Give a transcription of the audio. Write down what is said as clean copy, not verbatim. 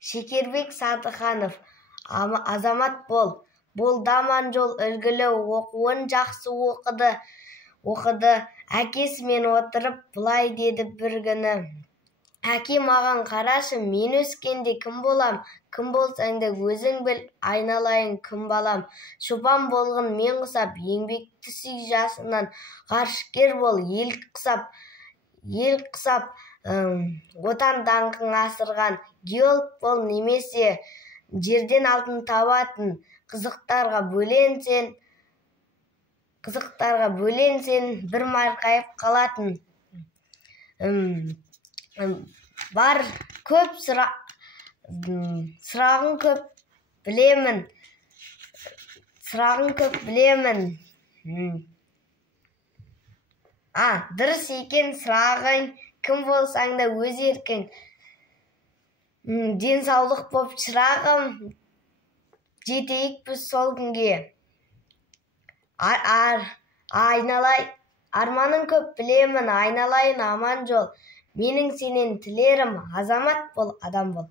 Шекербек Садыханов, азамат бол. Болды аман жол үлгілі, оқуын жақсы оқыды. Әкесімен отырып бұлай деді бір күні. Әке, маған қарашы, мен өскенде кім болам? Кім болсаң да өзің біл, айналайын кім балам. Шопан болғын мен құсап, еңбекті сүй жасынан. Ғарышкер бол, ел құсап, отан даңқын асырған. Геолог бол немесе жерден алтын табатын. Қызықтарға бөленсен, бір марқайып қалатын. Бар көп сұрағын көп білемін. Дұрыс екен сұрағың, кім болсаң да өз еркің. Денсаулық боп шырағым, жетейік біз сол күнге. Арманың көп білемін, айналайын аман жол. Менің сенен тілерім, азамат бол, адам бол.